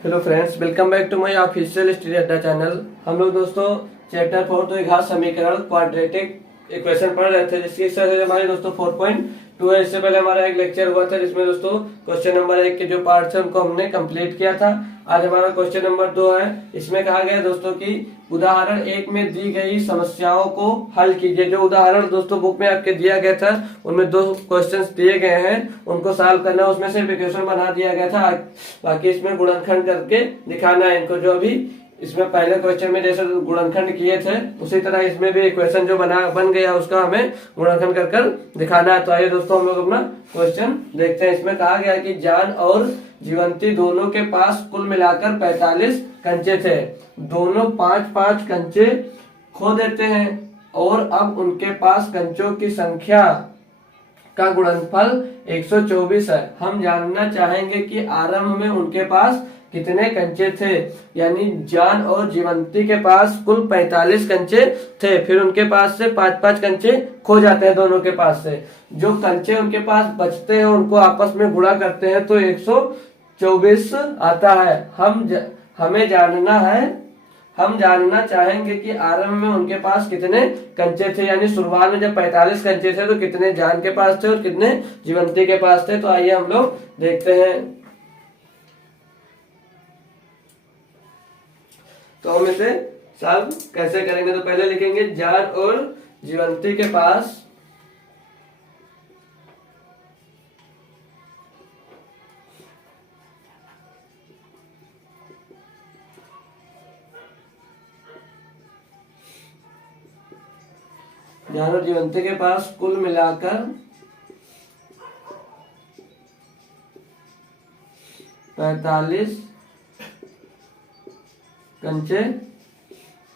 Hello friends, welcome back to my official study Adda channel. हम लोग दोस्तों चैप्टर 4 द्विघात समीकरण क्वाड्रेटिक इक्वेशन पढ़ रहे थे, जिसकी एक्सरसाइज हमारे दोस्तों 4.2 है। इससे पहले हमारा एक लेक्चर हुआ था जिसमें दोस्तों क्वेश्चन नंबर 1 के जो पार्ट थे उनको हमने कंप्लीट किया था। आज हमारा क्वेश्चन नंबर 2 है। इसमें कहा गया दोस्तों की उदाहरण 1 में दी गई समस्याओं को हल कीजिए। जो उदाहरण दोस्तों बुक में आपके दिया गया था उनमें 2 क्वेश्चंस दिए गए हैं, उनको सॉल्व करना। उसमें सिर्फ इक्वेशन बना दिया गया था, बाकी इसमें गुणनखंड करके दिखाना है इनको। जो अभी इसमें पहले क्वेश्चन में जैसे गुणनखंड किए थे उसी तरह इसमें भी इक्वेशन जो बन गया उसका हमें गुणनखंड कर कर दिखाना है। तो आइए दोस्तों हम लोग अपना क्वेश्चन देखते हैं। इसमें कहा गया कि जान और जीवंती दोनों के पास कुल मिलाकर 45 कंचे थे। दोनों 5-5 कंचे खो देते हैं और अब उनके पास कंचों की संख्या का गुणनफल 124 है। हम जानना चाहेंगे कि आरंभ में उनके पास कितने कंचे थे। यानी जान और जीवंती के पास कुल 45 कंचे थे, फिर उनके पास से 5-5 कंचे खो जाते हैं दोनों के पास से। जो कंचे उनके पास बचते हैं उनको आपस में गुणा करते हैं तो 124 आता है। हम जानना चाहेंगे कि आरंभ में उनके पास कितने कंचे थे। यानी शुरुआत में जब 45 कंचे थे तो कितने जान के पास थे और कितने जीवंती के पास थे। तो आइए हम लोग देखते हैं। तो हम इसे सॉल्व कैसे करेंगे। तो पहले लिखेंगे जान और जीवंती के पास जान और जीवंती के पास कुल मिलाकर 45 कंचे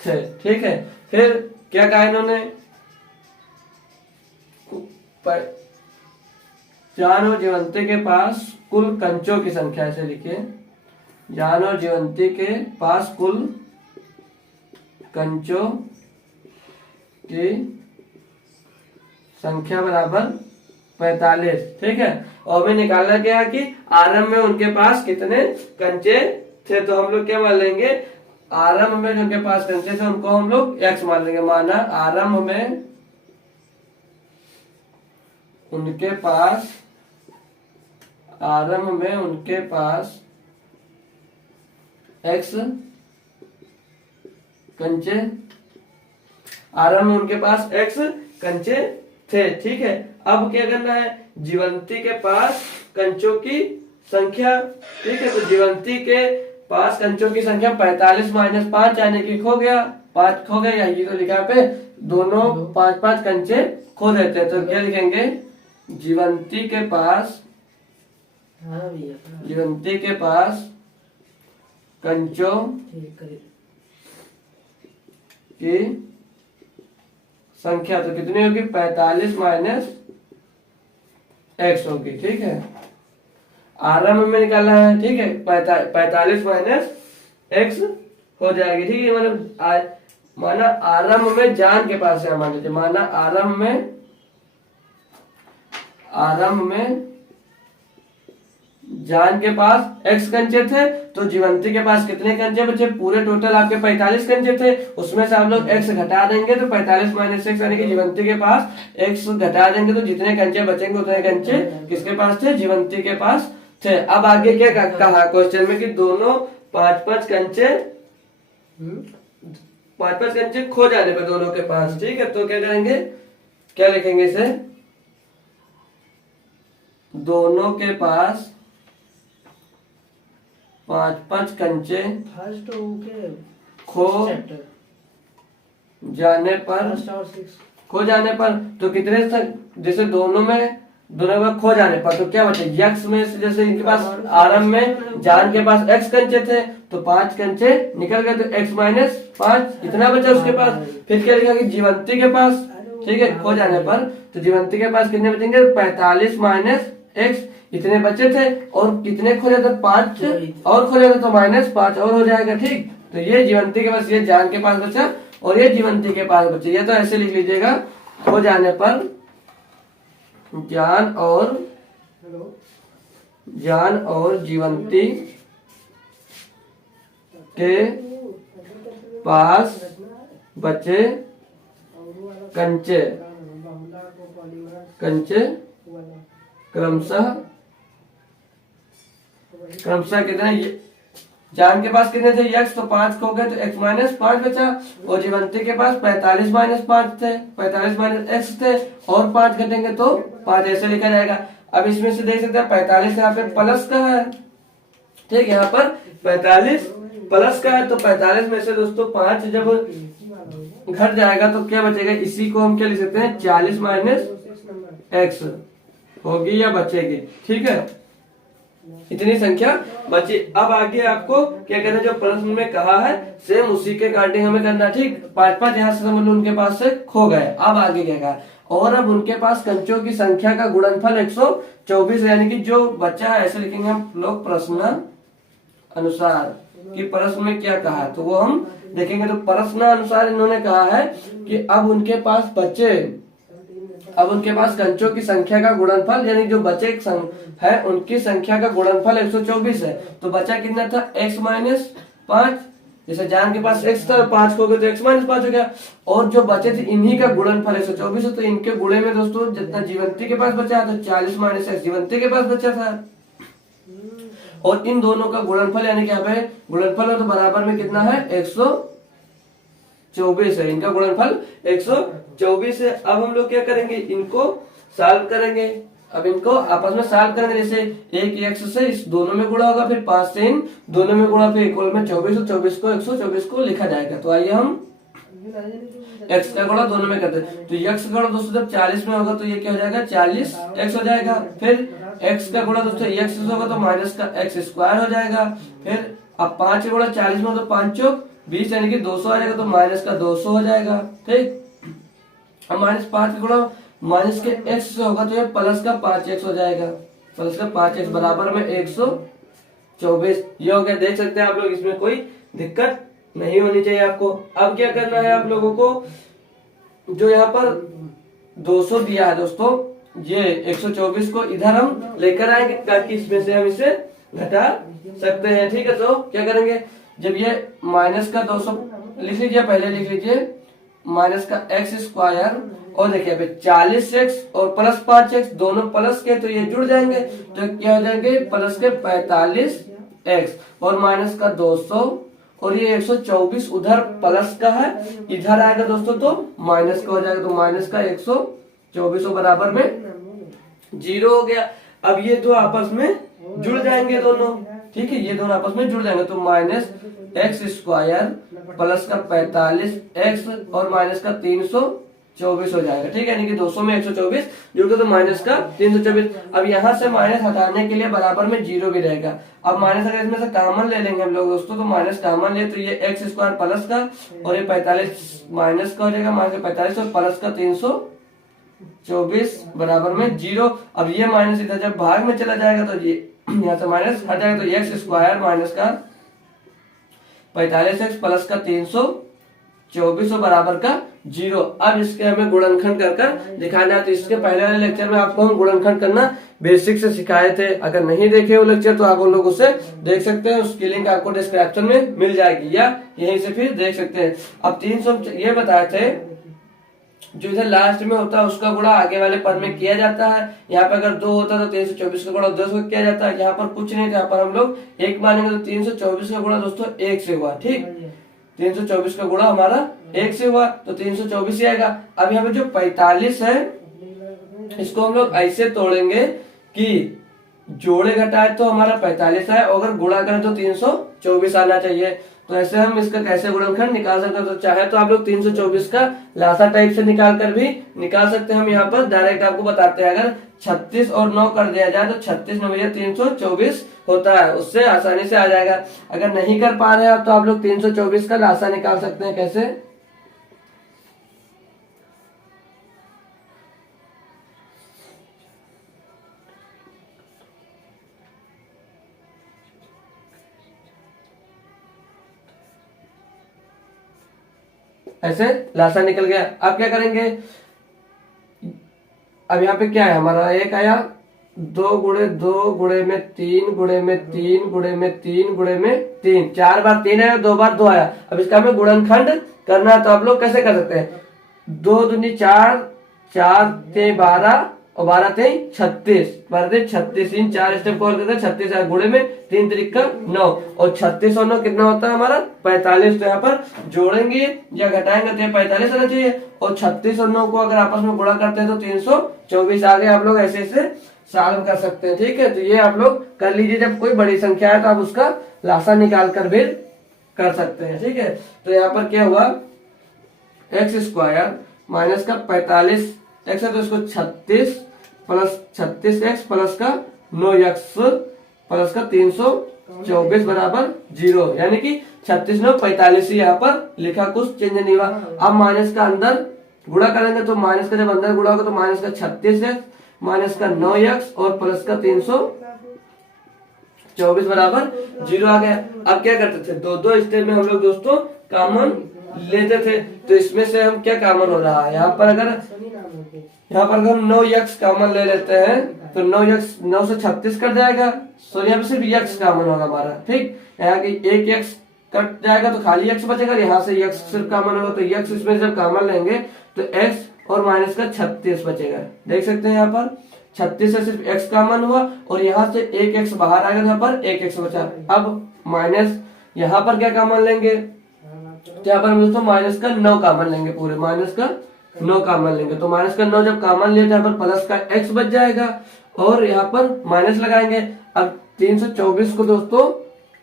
थे। ठीक है, फिर क्या कहा इन्होंने, जान और जीवंती के पास कुल कंचों की संख्या, ऐसे लिखिए, जान और जीवंती के पास कुल कंचों की संख्या बराबर 45। ठीक है, और हमें निकालना क्या है कि आरंभ में उनके पास कितने कंचे थे। तो हम लोग क्या मान लेंगे, आरंभ में जिनके पास कंचे थे उनको हम लोग x मान लेंगे। माना आरंभ में उनके पास x कंचे, आरंभ में उनके पास x कंचे थे। ठीक है, अब क्या करना है, जीवंती के पास कंचों की संख्या। ठीक है, तो जीवंती के पास कंचों की संख्या 45 - 5 यानी कि खो गया, 5 खो गया। ये तो लिखा पे दोनों 5-5 कंचे खो देते हैं। तो क्या लिखेंगे, जीवंती के पास कंचों की संख्या तो कितनी होगी, 45 - x होगी। ठीक है, आरंभ में निकालना है। ठीक है, 45 - x हो जाएगी। ठीक है, मतलब माना आरंभ में जान के पास है, मान लीजिए, माना आरंभ में जान के पास x कंचे थे तो जीवंती के पास कितने कंचे बचे, पूरे टोटल आपके 45 कंचे थे, उसमें से हम लोग x घटा देंगे तो 45 - x यानी कि जीवंती के पास x घटा देंगे तो जितने कंचे बचेंगे उतने कंचे किसके पास थे, जीवंती के पास थे। अब आगे क्या कहा क्वेश्चन में कि दोनों 5-5 कंचे खो जाने पर दोनों के पास। ठीक है, तो क्या करेंगे, क्या लिखेंगे इसे, दोनों के पास 5-5 कंचे खो जाने पर तो कितने तक, जैसे दोनों में खो जाने पर तो क्या बचे, x में से जैसे इनके पास आरंभ में जान के पास x कंचे थे तो 5 कंचे निकल गए तो x - 5 इतना बचा उसके पास। फिर क्या लिखा कि जीवंती के पास, ठीक है, खो जाने पर तो जीवंती के पास कितने बचेंगे, 45 - x इतने बचे थे और कितने खो जाते, 5 और खो जाते तो -5 और हो जाएगा। ठीक, तो ये जीवंती के पास, ये जान के पास बचा और ये जीवंती के पास बचे। ये तो ऐसे लिख लीजिएगा, खो जाने पर जान और जीवंती के पास बचे कंचे कंचे क्रमशः कितने, जान के पास कितने थे यक्स, तो 5 खो गए तो x माइनस 5 बचा, और जीवंती के पास 45 माइनस 5 थे, 45 माइनस x थे, और 5 घटेंगे तो 5 ऐसे लिखा जाएगा। अब इसमें से देख सकते हैं 45 यहाँ पे प्लस का है, ठीक, यहाँ पर 45 प्लस का है, तो 45 में से दोस्तों 5 जब घट जाएगा तो क्या बचेगा, इसी को हम क्या लिख सकते हैं 40 माइनस x होगी या बचेगी, ठीक है, इतनी संख्या बची। अब आगे आपको क्या करना है, जो प्रश्न में कहा है सेम उसी के अकॉर्डिंग हमें करना, ठीक। 5 यहाँ से समझ लो उनके पास से खो गए। अब आगे क्या कहा, और अब उनके पास कंचों की संख्या का गुणनफल 124, यानी कि जो बचा है ऐसे लिखेंगे हम लोग प्रश्न अनुसार कि प्रश्न में क्या कहा है, तो वो हम देखेंगे। तो प्रश्न अनुसार इन्होंने कहा है कि अब उनके पास कंचों की संख्या का गुणनफल, यानी जो बचे है उनकी संख्या का गुणनफल 124 है। तो बचा कितना था, x माइनस 5, जैसे जान के पास x था 5 हो गए तो x माइनस 5 हो गया, और जो बचे थे इन्हीं का गुणनफल 124 है, तो इनके गुणे में दोस्तों जितना जीवंती के पास बचा तो 40 माइनस x जीवंती के पास बचा था, और इन दोनों का गुणनफल यानी कि यहाँ पे गुणनफल है तो बराबर में कितना है 124 है, इनका गुणनफल 124 है। अब हम लोग क्या करेंगे, इनको सॉल्व करेंगे। अब इनको आपस में सॉल्व करेंगे, जैसे एक x से इस दोनों में गुणा होगा, फिर 5 से इन दोनों में गुणा, फिर इक्वल में 24 और 24 को 124 को लिखा जाएगा। तो आइए हम x का गुणा दोनों में करते हैं, तो x का गुणा दोस्तों जब 40 में होगा तो ये क्या हो जाएगा 40 x हो जाएगा, फिर x का गुणा दोस्तों x होगा तो माइनस का x स्क्वायर हो जाएगा, फिर अब 5 का गुणा 40 में हो तो 5 चौक 20 यानी कि 200 आ जाएगा, तो माइनस का 200 हो जाएगा, ठीक। अब माइनस 5 का गुणा माइनस के x से होगा तो ये प्लस का 5x हो जाएगा, प्लस का 5x बराबर में 124, ये हो गया। देख सकते हैं आप लोग, इसमें कोई दिक्कत नहीं होनी चाहिए आपको। अब क्या करना है आप लोगों को, जो यहाँ पर 200 दिया है दोस्तों, ये 124 को इधर हम लेकर आएंगे ताकि इसमें से हम इसे घटा सकते हैं, ठीक है। तो क्या करेंगे, जब ये माइनस का 200 लिख लीजिए, पहले लिख लीजिए माइनस का x स्क्वायर, और देखिए अभी 40x और प्लस 5x दोनों प्लस के, तो ये जुड़ जाएंगे, तो क्या हो जाएंगे प्लस के 45x और माइनस का 200, और ये 124 उधर प्लस का है, इधर आएगा दोस्तों तो माइनस का हो जाएगा, तो माइनस का 124 बराबर में 0 हो गया। अब ये दो आपस में जुड़ जाएंगे दोनों, ठीक है, ये दोनों आपस में जुड़ जाएंगे, तो माइनस x स्क्वायर प्लस का 45x और माइनस का 324 हो जाएगा, ठीक है, यानी कि 200 में 124 जुड़ गया तो माइनस का 324। अब यहाँ से माइनस हटाने के लिए बराबर में 0 भी रहेगा। अब माइनस अगर इसमें से कॉमन ले लेंगे हम लोग दोस्तों, तो माइनस कॉमन ले तो ये x स्क्वायर प्लस का और ये 45 माइनस का हो जाएगा, माइनस 45 और प्लस का 324 बराबर में 0। अब ये माइनस इधर जब भाग में चला जाएगा तो ये यहाँ से माइनस हट जाएगा, तो x स्क्वायर माइनस का 45x प्लस का 324 बराबर का 0। अब इसके हमें गुणनखंड कर दिखाना है। तो इसके पहले वाले लेक्चर में आपको हम गुणनखंड करना बेसिक से सिखाए थे, अगर नहीं देखे वो लेक्चर तो आप उन लोग उसे देख सकते हैं, उसकी लिंक आपको डिस्क्रिप्शन में मिल जाएगी या यहीं से फिर देख सकते हैं। अब 300 ये बताए थे, जो इधर लास्ट में होता है उसका गुणा आगे वाले पद में किया जाता है। यहाँ पे अगर 2 होता है तो 324 का गुणा 2 से किया जाता है, यहाँ पर कुछ नहीं था, यहाँ पर हम लोग 1 मानेंगे तो 324 का गुणा दोस्तों 1 से हुआ, ठीक, 324 का गुणा हमारा 1 से हुआ तो 324 ही आएगा। अब यहाँ पे जो 45 है इसको हम लोग ऐसे तोड़ेंगे कि जोड़े घटाए तो हमारा 45 है, अगर गुणा करें तो 324 आना चाहिए। तो ऐसे हम इसका कैसे गुणनखंड निकाल सकते हैं, तो चाहे तो आप लोग 324 का लासा टाइप से निकाल कर भी निकाल सकते हैं। हम यहाँ पर डायरेक्ट आपको बताते हैं, अगर 36 और 9 कर दिया जाए तो 36 9 324 होता है, उससे आसानी से आ जाएगा। अगर नहीं कर पा रहे हैं तो आप लोग 324 का लासा निकाल सकते हैं। कैसे, ऐसे लासा निकल गया। अब क्या करेंगे, अब यहाँ पे क्या है हमारा 1 आया, 2 × 2 × 3 × 3 × 3 4 बार 3 आया, 2 बार 2 आया। अब इसका हमें गुणनखंड करना है, तो आप लोग कैसे कर सकते हैं? 2 दूनी 4, 4 ते 12 और 12 ते 36, 36 इन 4 स्टेप कॉल करते हैं। 36 आया, गुणे में 3 त्रिक 9 और 36 और 9 कितना होता है हमारा? 45। तो यहाँ पर जोड़ेंगे या घटाएंगे तो 45 आना चाहिए, और 36 और 9 को अगर आपस में गुणा करते हैं तो 324 आ गए। आप लोग ऐसे ऐसे सॉल्व कर सकते हैं, ठीक है। तो ये आप लोग कर लीजिए, जब कोई बड़ी संख्या है तो आप उसका लासा निकाल कर भी कर सकते हैं, ठीक है। तो यहाँ पर क्या हुआ, x² माइनस का 45 x है तो इसको 36 प्लस 36x प्लस का 9x प्लस का 324 बराबर 0, यानी कि 36 9 45 ही यहाँ पर लिखा, कुछ चेंज नहीं हुआ। अब माइनस का अंदर गुणा करेंगे तो माइनस का जब अंदर गुणा होगा तो माइनस का 36x माइनस का 9x और प्लस का 324 बराबर 0 आ गया। अब क्या करते थे, दो स्टेप में हम लोग दोस्तों कॉमन लेते थे। तो इसमें से हम क्या कॉमन हो रहा है, यहाँ पर अगर हम 9x कॉमन ले लेते हैं तो 9x 9 से 36 कट जाएगा, सो यहाँ पे सिर्फ x कॉमन होगा हमारा, ठीक। यहाँ की एक x कट जाएगा तो खाली x बचेगा, यहाँ से x सिर्फ कॉमन होगा तो x इसमें जब कॉमन लेंगे तो x और माइनस का 36 बचेगा। देख सकते हैं यहाँ पर 36 से सिर्फ x कॉमन हुआ और यहाँ से एक x बाहर आएगा, यहाँ पर एक x बचा। अब माइनस यहाँ पर क्या कॉमन लेंगे, तो यहाँ पर हम दोस्तों माइनस का 9 कॉमन लेंगे, पूरे माइनस का 9 कॉमन लेंगे। तो माइनस का 9 जब कॉमन लिया तो यहाँ पर प्लस का x बच जाएगा और यहाँ पर माइनस लगाएंगे। अब 324 को दोस्तों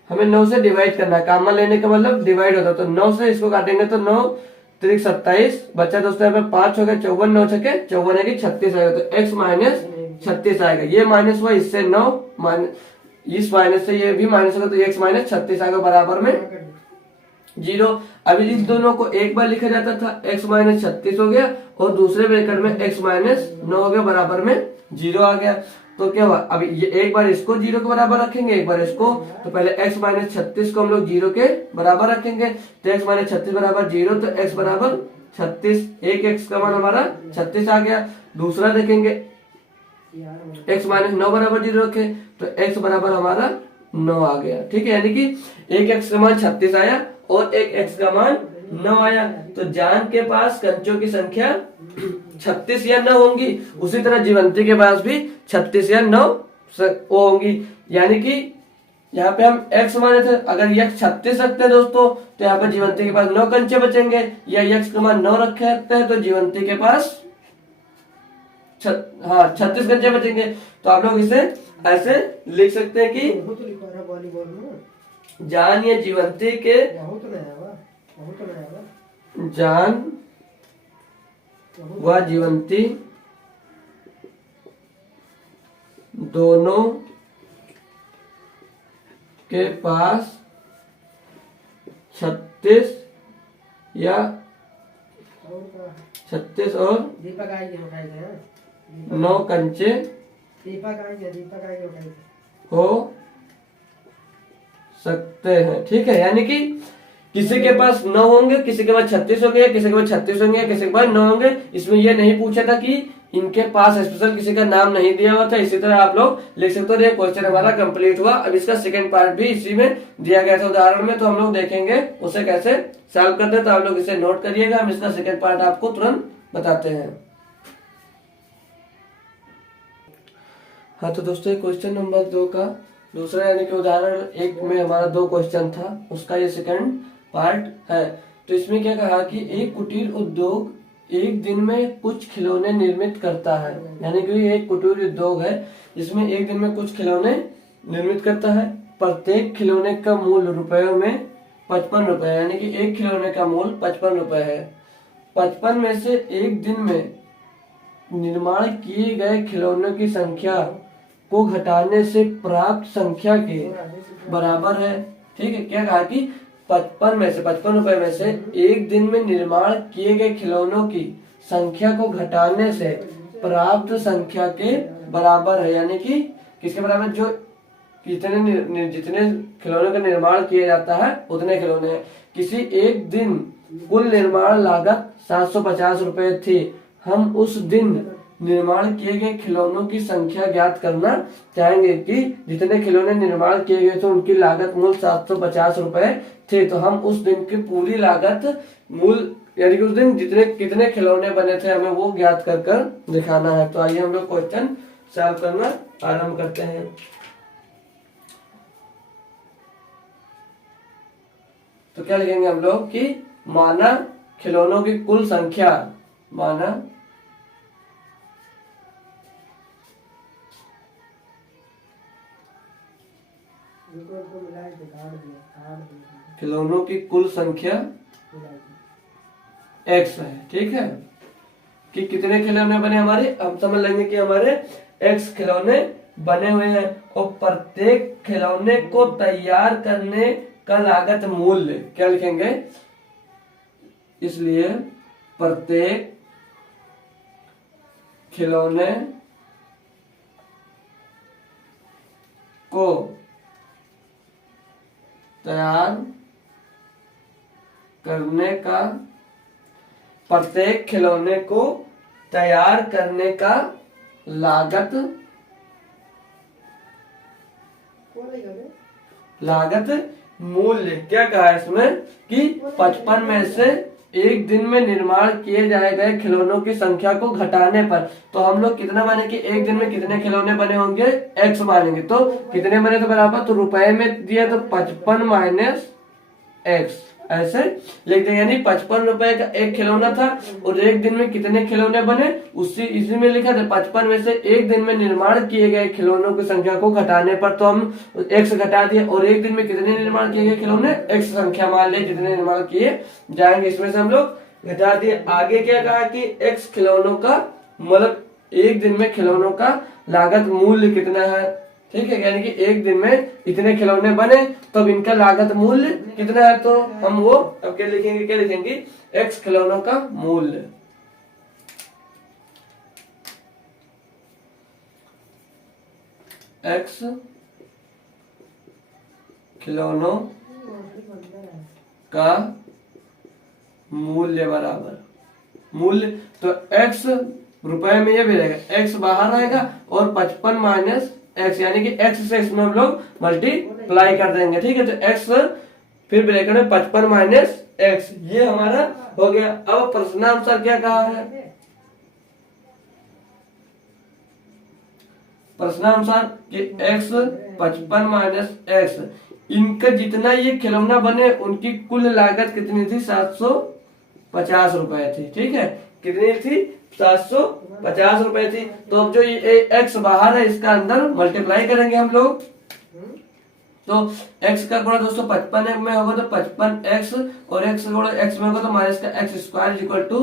हमें 9 से डिवाइड करना है, कॉमन लेने का मतलब डिवाइड होता है, तो 9 से इसको काटेंगे तो 9 3 27 बच्चा दोस्तों यहाँ पे 5 हो गया, 54 9 छके 54 है कि 36 आएगा, तो x माइनस 36 आएगा। ये माइनस हुआ, इससे 9 माइनस, इस माइनस से ये भी माइनस होगा तो x माइनस 36 आएगा बराबर में 0। अभी इन दोनों को एक बार लिखा जाता था, x माइनस 36 हो गया और दूसरे ब्रैकेट में x माइनस 9 हो गया बराबर में 0 आ गया। तो क्या हुआ, अभी ये एक बार इसको 0 के बराबर रखेंगे, एक बार इसको, तो पहले x माइनस 36 को हम लोग 0 के बराबर रखेंगे, तो x माइनस 36 बराबर 0, तो x बराबर 36, एक x का मान हमारा 36 आ गया। दूसरा देखेंगे x माइनस 9 बराबर 0 रखे तो x बराबर हमारा 9 आ गया, ठीक है। यानी कि एक x का मान 36 आया और एक x का मान 9 आया। तो जान के पास कंचों की संख्या 36 या 9 होंगी, उसी तरह जीवंती के पास भी 36 या 9 होंगी। यानी कि यहाँ पे हम x माने थे, अगर x 36 रखते हैं दोस्तों तो यहाँ पर जीवंती के पास 9 कंचे बचेंगे, या x का मान 9 रखते हैं तो जीवंती के पास 36 कंचे बचेंगे। तो आप लोग इसे ऐसे लिख सकते हैं कि जान या जीवंती के जान व जीवंती दोनों के पास 36 या 36 और 9 कंचे हो सकते हैं, ठीक है। यानी कि किसी के पास 9 होंगे, किसी के पास 36 होंगे, किसी के पास 36 होंगे, किसी के पास 9 होंगे। इसमें यह नहीं पूछा था कि इनके पास स्पेशल किसी का नाम नहीं दिया हुआ था। इसी तरह आप लोग लिख सकते हो। ये क्वेश्चन हमारा कंप्लीट हुआ। अब इसका सेकंड पार्ट भी इसी में दिया गया था उदाहरण में, तो हम लोग देखेंगे उसे कैसे सॉल्व करते हैं। तो आप लोग इसे नोट करिएगा, हम इसका सेकंड पार्ट आपको तुरंत बताते हैं। हाँ तो दोस्तों क्वेश्चन नंबर 2 का दूसरा यानी कि उदाहरण 1 में हमारा 2 क्वेश्चन था, उसका ये सेकंड पार्ट है। तो इसमें क्या कहा कि एक कुटीर उद्योग एक दिन में कुछ खिलौने निर्मित करता है। यानी कि एक कुटीर उद्योग है जिसमें एक दिन में कुछ खिलौने निर्मित करता है। प्रत्येक खिलौने का मूल्य रुपयों में 55 रुपए, यानी कि एक खिलौने का मूल्य 55 रुपए है। 55 में से एक दिन में निर्माण किए गए खिलौनों की संख्या को घटाने से प्राप्त संख्या के बराबर है। ठीक है, क्या कहा कि 55 रुपए में से एक दिन में निर्माण किए गए खिलौनों की संख्या को घटाने से प्राप्त संख्या के बराबर है। यानी कि किसके बराबर, जो जितने खिलौनों का निर्माण किया जाता है उतने खिलौने हैं। किसी एक दिन कुल निर्माण लागत 750 रुपए थी। हम उस दिन निर्माण किए गए खिलौनों की संख्या ज्ञात करना चाहेंगे कि जितने खिलौने निर्माण किए गए थे उनकी लागत मूल 750 रुपए थे। तो हम उस दिन की पूरी लागत मूल यानी कि उस दिन जितने कितने खिलौने बने थे हमें वो ज्ञात कर कर दिखाना है। तो आइए हम लोग क्वेश्चन सॉल्व करना आरंभ करते हैं। तो क्या लिखेंगे हम लोग कि माना खिलौनों की कुल संख्या, माना खिलौनों की कुल संख्या x है। ठीक है कि कितने खिलौने बने हमारे, अब समझ लेंगे कि हमारे x खिलौने बने हुए हैं और प्रत्येक खिलौने को तैयार करने का लागत मूल्य क्या लिखेंगे, इसलिए प्रत्येक खिलौने को तैयार करने का, प्रत्येक खिलौने को तैयार करने का लागत मूल्य क्या कहा है इसमें कि 55 में से एक दिन में निर्माण किए जाए गए खिलौनों की संख्या को घटाने पर। तो हम लोग कितना माने कि एक दिन में कितने खिलौने बने होंगे, x मानेंगे। तो कितने बने तो बराबर, तो रुपए में दिया तो 55 माइनस x ऐसे लिख देंगे, यानी 55 रुपए का एक खिलौना था और एक दिन में कितने खिलौने बने इसी में लिखा था 55 में से एक दिन में निर्माण किए गए खिलौनों की संख्या को घटाने पर। तो हम x घटा दिए और एक दिन में कितने निर्माण किए गए खिलौने, x संख्या मान ले जितने निर्माण किए जाएंगे, इसमें से हम लोग घटा दिए। आगे क्या कहा कि x खिलौनों का मतलब एक दिन में खिलौनों का लागत मूल्य कितना है। ठीक है, यानी कि एक दिन में इतने खिलौने बने तो इनका लागत मूल्य कितना है। तो हम वो अब क्या लिखेंगे x खिलौनों का मूल्य। x खिलौनों का मूल्य बराबर मूल्य, तो x रुपए में ये भी रहेगा, x बाहर आएगा और 55 माइनस x यानी कि x से इसमें हम लोग मल्टीप्लाई कर देंगे। ठीक है, तो x फिर ब्रैकेट में 55 माइनस x, ये हमारा हो गया। अब प्रश्नानुसार क्या कहा है, प्रश्नानुसार कि x 55 माइनस x, इनका जितना ये खिलौना बने उनकी कुल लागत कितनी थी, 750 रुपए थी। ठीक है, कितनी थी, 750 रुपए थी। तो अब जो ये x बाहर है इसका अंदर मल्टीप्लाई करेंगे हम लोग। तो x का गुणा दोस्तों 55 में होगा तो 55x और x गुणा x में होगा तो माइनस का x स्क्वायर इक्वल टू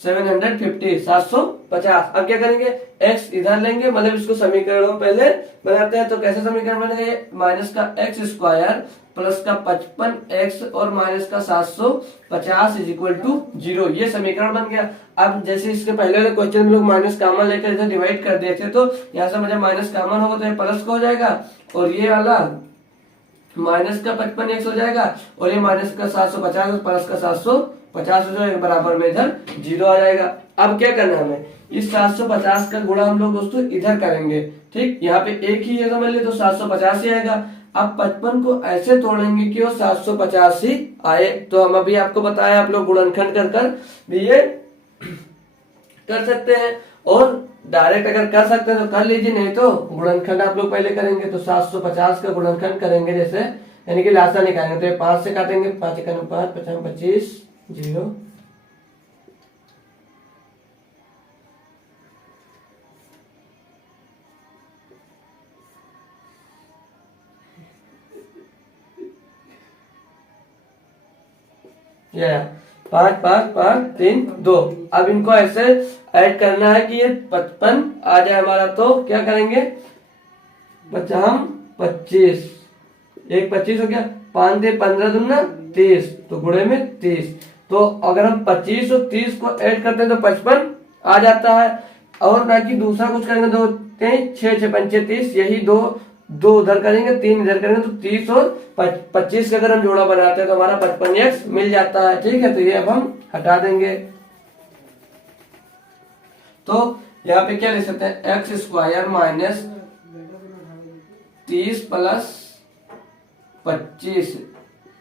750 750। अब क्या करेंगे, x इधर लेंगे, मतलब इसको समीकरण में पहले बनाते हैं। तो कैसे समीकरण बनेगा, माइनस का x स्क्वायर प्लस का 55x और माइनस का 750 इज इक्वल टू 0, ये समीकरण बन गया। अब जैसे इसके पहले वाले क्वेश्चन में लोग माइनस कॉमन लेकर इधर डिवाइड कर दिए थे, तो यहाँ से जब माइनस कॉमन होगा तो ये प्लस का हो जाएगा और ये वाला माइनस का 55x हो जाएगा और ये माइनस का 750 और प्लस का 750 हो जाएगा, बराबर में इधर 0 आ जाएगा। अब क्या करना है हमें, इस 750 का गुणा हम लोग दोस्तों इधर करेंगे। ठीक, यहाँ पे एक ही है समझ ले तो 750 ही आएगा। अब 55 को ऐसे तोड़ेंगे कि वो 750 ही आए। तो हम अभी आपको बताया, आप लोग गुणनखंड कर भी ये कर सकते हैं और डायरेक्ट अगर कर सकते हैं तो कर लीजिए, नहीं तो गुणनखंड आप लोग पहले करेंगे। तो 750 का गुणनखंड करेंगे जैसे, यानी कि लासा निकालेंगे तो ये 5 से काटेंगे, 5 का 5 25 0 5 5 5 3 2। अब इनको ऐसे ऐड करना है कि ये 55 आ जाए हमारा। तो क्या करेंगे, हम 25 एक 25 हो गया, 5 दे 15 दूना 30, तो गुणे में 30। तो अगर हम 25 और 30 को ऐड करते हैं तो 55 आ जाता है। और बाकी दूसरा कुछ करेंगे, 2 6 6 5 30, यही दो उधर करेंगे, 3 इधर करेंगे, तो 30 और 25 का अगर हम जोड़ा बनाते हैं तो हमारा 55x मिल जाता है। ठीक है, तो ये अब हम हटा देंगे। तो यहाँ पे क्या लिख सकते हैं, x square minus 30 plus 25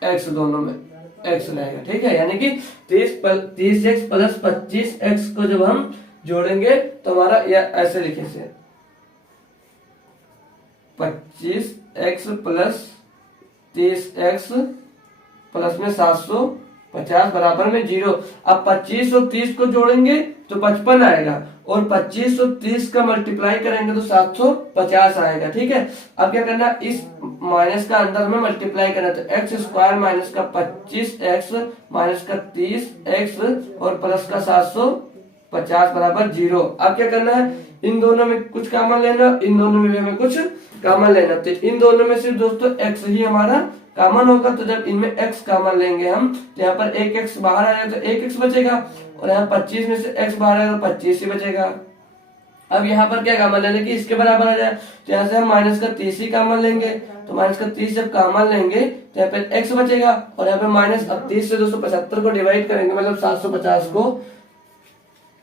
x, दोनों में एक्स रहेगा, ठीक है। यानी कि 30 एक्स प्लस 25 एक्स को जब हम जोड़ेंगे तो हमारा यह ऐसे लिखे से 25 एक्स प्लस 30 एक्स प्लस में 750 बराबर में 0। अब 25 और 30 को जोड़ेंगे तो 55 आएगा, और 25 और 30 का मल्टीप्लाई करेंगे तो 750 आएगा, ठीक है। अब क्या करना, इस माइनस का अंदर में मल्टीप्लाई करना, तो एक्स स्क्वायर माइनस का 25 एक्स माइनस का 30 एक्स और प्लस का 750 बराबर 0। अब क्या करना है, इन दोनों में कुछ कॉमन लेना, इन दोनों में भी हमें कुछ कॉमन लेना। तो इन दोनों में सिर्फ दोस्तों एक्स ही हमारा कॉमन होगा, तो जब इनमें एक्स कॉमन लेंगे हम तो यहाँ पर एक एक्स बाहर आएगा तो एक एक्स बचेगा, और यहाँ 25 में से एक्स बाहर आएगा तो 25 ही बचेगा। अब यहाँ पर क्या कॉमन लेने की इसके बराबर आ जाए, तो यहाँ से हम माइनस का 30 ही कॉमन लेंगे, तो माइनस का 30 जब कॉमन लेंगे तो यहाँ पे एक्स बचेगा, और यहाँ पे माइनस, अब 30 से 275 को डिवाइड करेंगे, मतलब 750 को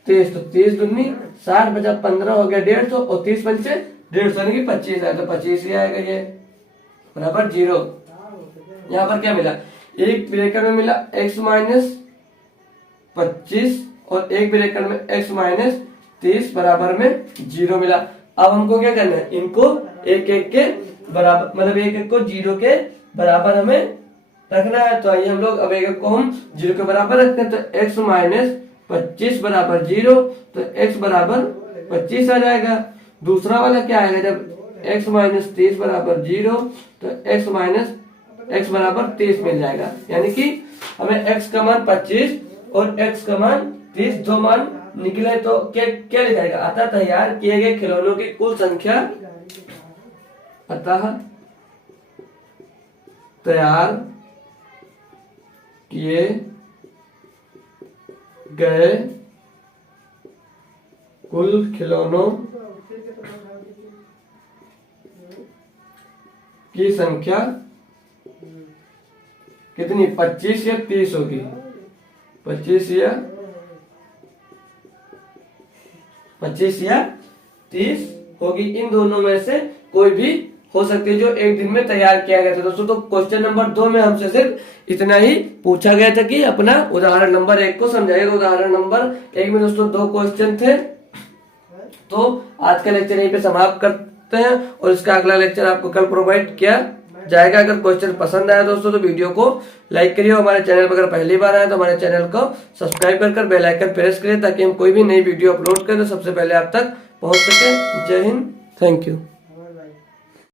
30, तो 30 दूनी 60 बचा 15 हो गया 150, और 30 पंचे 150 यानी कि 25 आया, तो 25 ही आएगा ये बराबर 0। यहाँ पर क्या मिला, एक ब्रैकेट में मिला x माइनस 25 और एक ब्रैकेट में x माइनस 30 बराबर में 0 मिला। अब हमको क्या करना है, इनको एक एक के बराबर, मतलब एक एक को 0 के बराबर हमें रखना है। तो आइए हम लोग अब एक एक को हम 0 के बराबर रखते हैं, तो x माइनस 25 बराबर 0, तो x बराबर 25 आ जाएगा। दूसरा वाला क्या आएगा, जब x माइनस 30 बराबर 0, तो x माइनस x बराबर 30 मिल जाएगा। यानी कि हमें x का मान 25 और x का मान 30 दो मान निकले, तो क्या क्या लिखाएगा, अतः तैयार किए गए खिलौनों की कुल संख्या, अतः तैयार किए गए कुल खिलौनों की संख्या कितनी, 25 या 30 होगी, 25 या 30 होगी। इन दोनों में से कोई भी हो सकती है जो एक दिन में तैयार किया गया था दोस्तों। तो क्वेश्चन नंबर 2 में हमसे सिर्फ इतना ही पूछा गया था कि अपना उदाहरण नंबर 1 को समझाइए। उदाहरण नंबर 1 में दोस्तों 2 क्वेश्चन थे। तो आज का लेक्चर यहीं पे समाप्त करते हैं, और इसका अगला लेक्चर आपको कल प्रोवाइड किया जाएगा। अगर क्वेश्चन पसंद आया दोस्तों तो वीडियो को लाइक करिए, हमारे चैनल पर अगर पहली बार आए तो हमारे चैनल को सब्सक्राइब कर बेल आइकन प्रेस करिए, ताकि हम कोई भी नई वीडियो अपलोड करें तो सबसे पहले आप तक पहुंच सके। जय हिंद, थैंक यू।